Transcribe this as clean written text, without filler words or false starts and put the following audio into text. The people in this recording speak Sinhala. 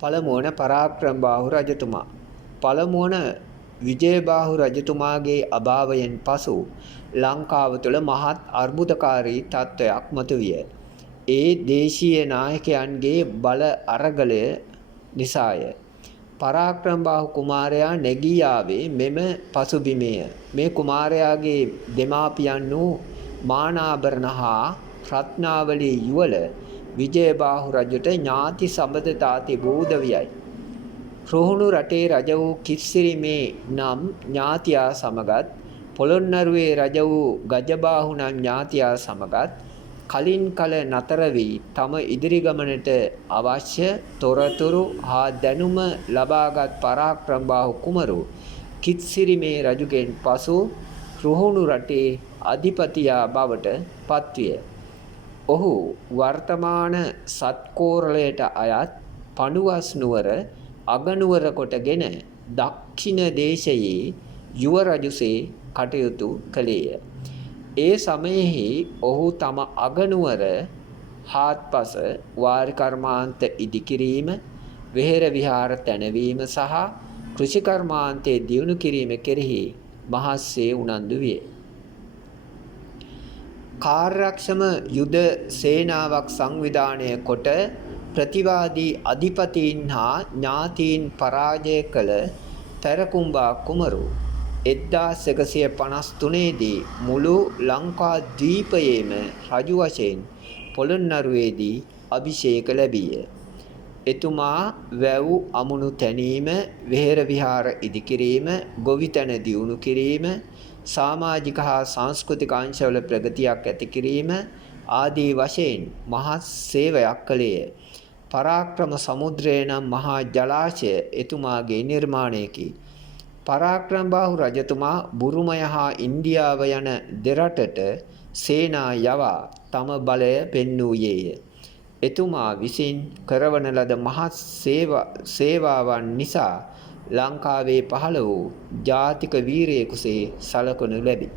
පළමුවන පරාක්‍රමබාහු රජතුමා. පළමුවන විජයබාහු රජතුමාගේ අභාවයෙන් පසු ලංකාව තුළ මහත් අර්බුදකාරී තත්ත්වයක් මතුවිය. ඒ දේශීය නායකයන්ගේ බල අරගලය නිසාය. පරාක්‍රමබාහු කුමාරයා නැගී ආවේ මෙම පසුබිමේය. මේ කුමාරයාගේ දෙමාපියන් වූ මානාභරණ හා රත්නාවලී යුවළ විජයබාහු රජුට ඥාති සබඳතා තිබූ උදවියයි. රුහුණු රටේ රජ වූ කිස්සිරිමේ නම් ඥාතියා සමගත්, පොළොන්නරුවේ රජ වූ ගජබාහු නම් ඥාතියා සමගත් කලින් කල නතර වී තම ඉදිරි ගමනට අවශ්‍ය තොරතුරු හා දැනුම ලබාගත් පරාක්‍රමබාහු කුමරු කිත්සිරිමේ රජුගෙන් පසු රුහුණු රටේ අධිපතියා බවට පත්විය. ඔහු වර්තමාන සත්කෝරළයට අයත් පඬුවස් නුවර අගනුවර කොටගෙන දක්ෂිණ දේශයේ යුව රජුසේ කටයුතු කළේය. ඒ සමයෙහි ඔහු තම අගනුවර හාත්පස වාරිකර්මාන්ත ඉදිකිරීම, වෙහෙර විහාර තැනවීම සහ කෘෂිකර්මාන්තයේ දියුණු කිරීම කෙරෙහි මහත්සේ උනන්දු විය. කාර්යක්ෂම යුද සේනාවක් සංවිධානය කොට ප්‍රතිවාදී අධිපතීන් හා ඥාතීන් පරාජය කළ තැරකුම්බා කුමරු 1153 දී මුළු ලංකා ද්වීපයේම රජු වශයෙන් පොළොන්නරුවේදී අභිෂේක ලැබීය. එතුමා වැව් අමුණු තැනීම, වෙහෙර විහාර ඉදිකිරීම, ගොවිතැන දියුණු කිරීම, සමාජික හා සංස්කෘතික අංශවල ප්‍රගතියක් ඇති කිරීම ආදී වශයෙන් මහත් සේවයක් කළේය. පරාක්‍රම සමුද්‍රය නම් මහා ජලාශය එතුමාගේ නිර්මාණයකි. පරාක්‍රමබාහු රජතුමා බුරුමය හා ඉන්දියාව යන දෙරටට සේනා යවා තම බලය පෙන්වූයේය. එතුමා විසින් කරවන ලද මහත් සේවාවන් නිසා ලංකාවේ පහළ වූ ජාතික වීරයෙකුසේ සලකනු ලැබේ.